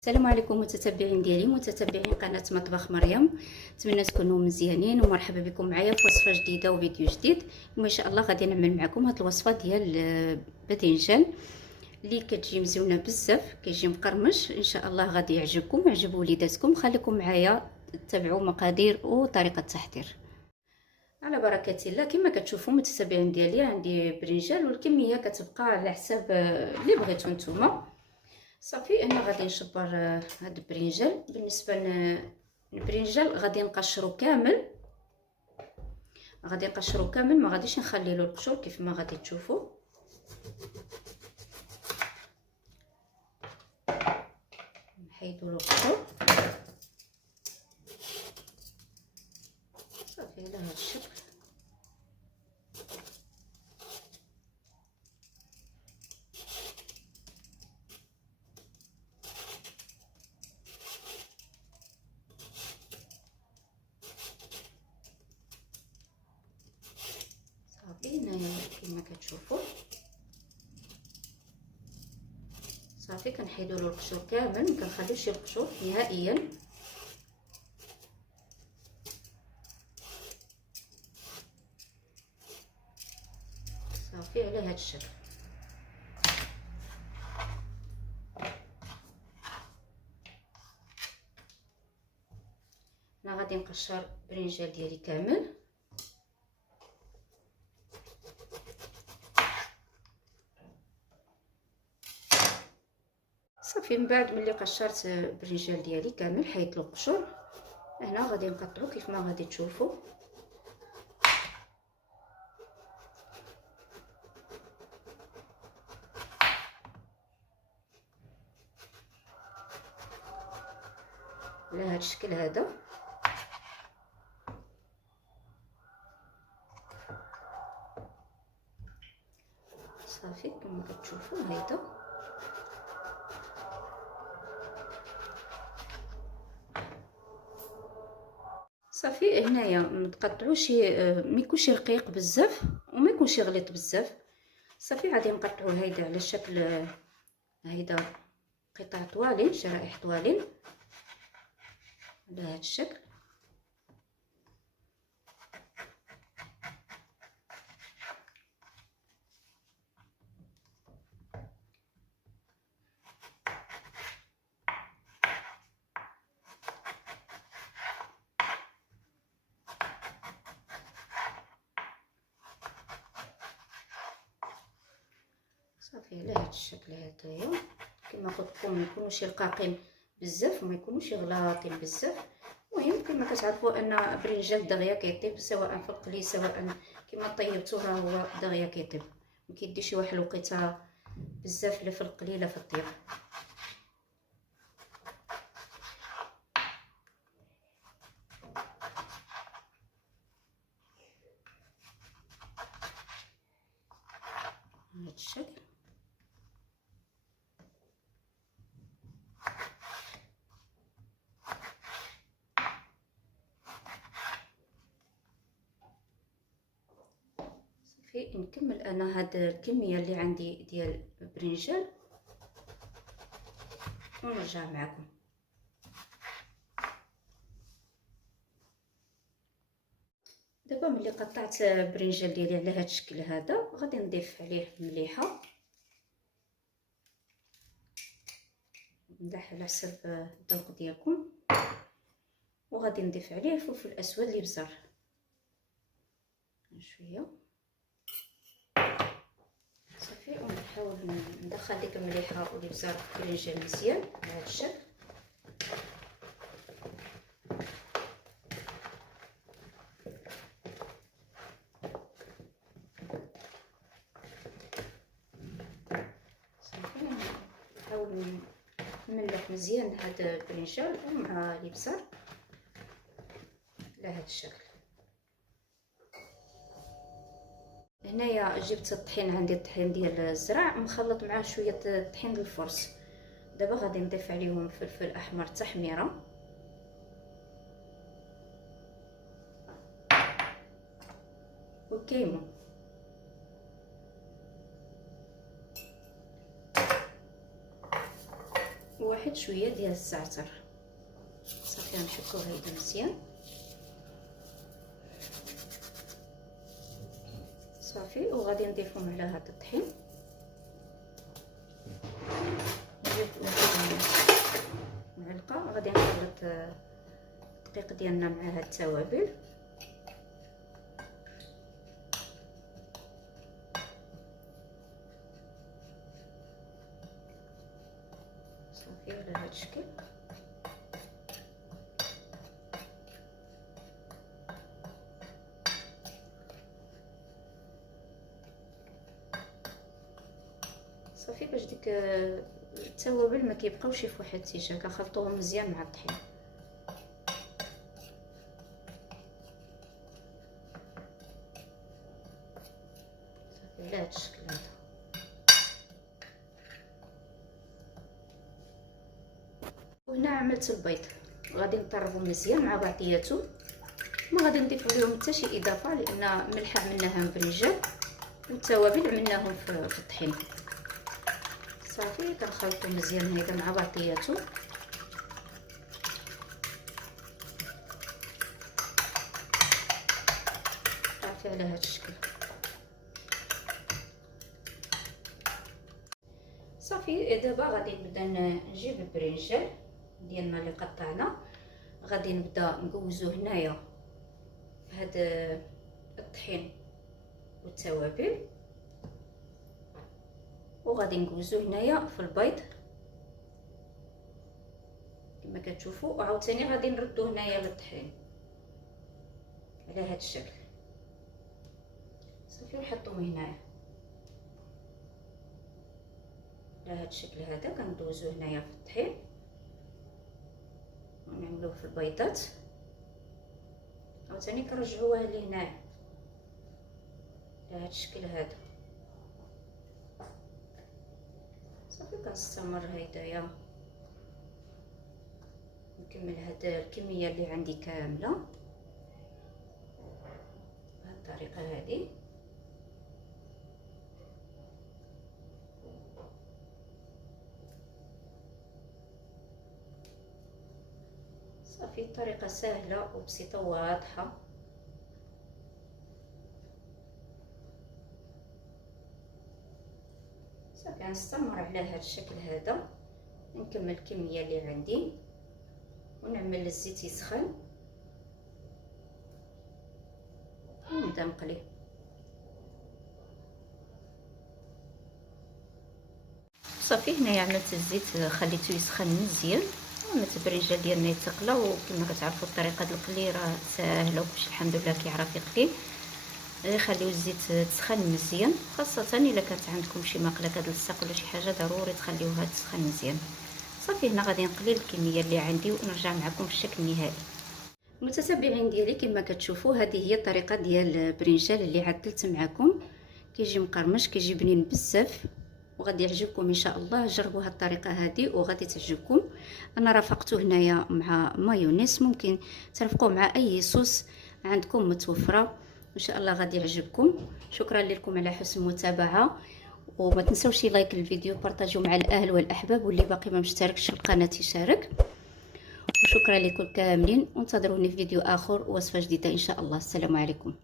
السلام عليكم متتبعين ديالي متتبعين قناه مطبخ مريم. نتمنى تكونوا مزيانين ومرحبا بكم معايا في وصفه جديده وفيديو جديد. اليوم ان شاء الله غادي نعمل معكم هذه الوصفه ديال الباذنجان اللي كتجي مزيونه بزاف، كيجي مقرمش. ان شاء الله غادي يعجبكم ويعجب وليداتكم. خليكم معايا تتبعوا مقادير وطريقه التحضير على بركه الله. كما كتشوفوا متتبعين ديالي عندي برنجال والكميه كتبقى على حساب اللي بغيتو نتوما. صافي انا غادي نشبر هاد البرنجال. بالنسبه للبرنجال غادي نقشرو كامل، ما غاديش نخلي له القشور كيف ما غادي تشوفوا. نحيدو له القشور صافي على هاد الشكل. هنايا كما كتشوفوا صافي كنحيدو له القشور كامل، ما كنخليوش القشور نهائيا. صافي على هذا الشكل. انا غادي نقشر البرنجال ديالي كامل. صافي من بعد ملي قشرت البرنجال ديالي كامل حيدت له القشور، هنا غادي نقطعو كيف ما غادي تشوفوا. على هذا الشكل هذا. صافي كما كتشوفوا هيدا صافي. هنايا ما تقطعوش، ما يكونش رقيق بزاف وما يكونش غليظ بزاف. صافي غادي نقطعوه هيدا على شكل هيدا قطع طوالين، شرائح طوالين على هذا الشكل. صافي على هذا الشكل هذايا. كما قلت لكم ما يكونوش رقاقين بزاف وما يكونوش غلاطين بزاف. المهم كما كتعرفوا ان برنجال دغيا كيطيب، سواء في القلي سواء كما طيبتوه راه هو دغيا كيطيب، ما كيديش واحد الوقيته بزاف لا في القلي لا في الطيب. بهذا الشكل. صافي نكمل انا هاد الكميه اللي عندي ديال البرنجال ونرجع معكم. دابا ملي قطعت البرنجال ديالي على هاد الشكل هذا غادي نضيف عليه المليحه، ملح على حسب الذوق ديالكم، وغادي نضيف عليه فلفل اسود الابزار شويه. صافي ونحاول ندخل ديك المليحه والابزار في البرنجال مزيان بهذا الشكل. صافي نحاول نملح مزيان هذا البرنجال ومع الابزار على هذا الشكل. هنايا جبت الطحين، عندي الطحين ديال الزرع مخلط معاه شويه الطحين ديال الفرص. دابا غادي نضيف عليهم فلفل احمر تحميره وكيمون واحد شويه ديال الزعتر. صافي غنحكو هيدا مزيان. صافي وغادي نضيفهم على هذا الطحين. معلقه غادي نخلط الدقيق ديالنا مع هاد التوابل. صافي على هاد الشكل. صافي باش ديك التوابل ما كيبقاوش في واحد الاتجاه، كنخلطوهم مزيان مع الطحين. صافي على هاد الشكل هذا. وهنا عملت البيض، غادي نطربو مزيان مع بعضياتو. ما غادي نضيفو ليهم حتى شي اضافه لان ملح عملناها بالرجال والتوابل عملناهم في الطحين. صافي كنخلطو مزيان هيدا مع بعضياتو. صافي على هذا الشكل. صافي دابا غادي نبدا نجيب البرنجال ديالنا اللي قطعنا، غادي نبدا نقوزو هنايا في هذا الطحين والتوابل، وغادي نقوزو هنايا في البيض كما كتشوفوا، وعاوتاني غادي نردو هنايا للطحين على هذا الشكل. صافي نحطوهم هنايا على هذا الشكل هذا. كندوزو هنايا في الطحين ونعملوه في البيضات، عاوتاني كنرجعوها لهنايا على هذا الشكل هذا. صافي كنستمر هيدايا نكمل هاد الكميه اللي عندي كامله بهذه الطريقه هذه. صافي الطريقه سهله وبسيطه وواضحه. صافي غنستمر على هذا الشكل هذا، نكمل الكميه اللي عندي ونعمل الزيت يسخن ونبدا نقلي. صافي هنايا عملت الزيت خليته يسخن مزيان، عملت البرنجال ديالنا يتقلى، وكما كتعرفوا الطريقه ديال القلي راه ساهله وباش الحمد لله كيعرف يقلي. خليو الزيت تسخن مزيان، خاصه الا كانت عندكم شي ماكله كتلصق ولا شي حاجه ضروري تخليوها تسخن مزيان. صافي هنا غادي نقلي الكميه اللي عندي ونرجع معكم في الشكل النهائي. المتتبعين ديالي كما كتشوفوا هذه هي الطريقه ديال البرنجال اللي عدلت معكم. كيجي مقرمش، كيجي بنين بزاف، وغادي يعجبكم ان شاء الله. جربوا هذه الطريقه هذه وغادي تعجبكم. انا رافقته هنايا مع مايونيز، ممكن ترافقوه مع اي صوص عندكم متوفره، ان شاء الله غادي يعجبكم. شكرا لكم على حسن المتابعه، وما تنسوش لايك الفيديو، بارطاجيو مع الاهل والاحباب، واللي باقي ما مشتركش في القناه يشارك. وشكرا لكم كاملين، وانتظروني في فيديو اخر ووصفه جديده ان شاء الله. السلام عليكم.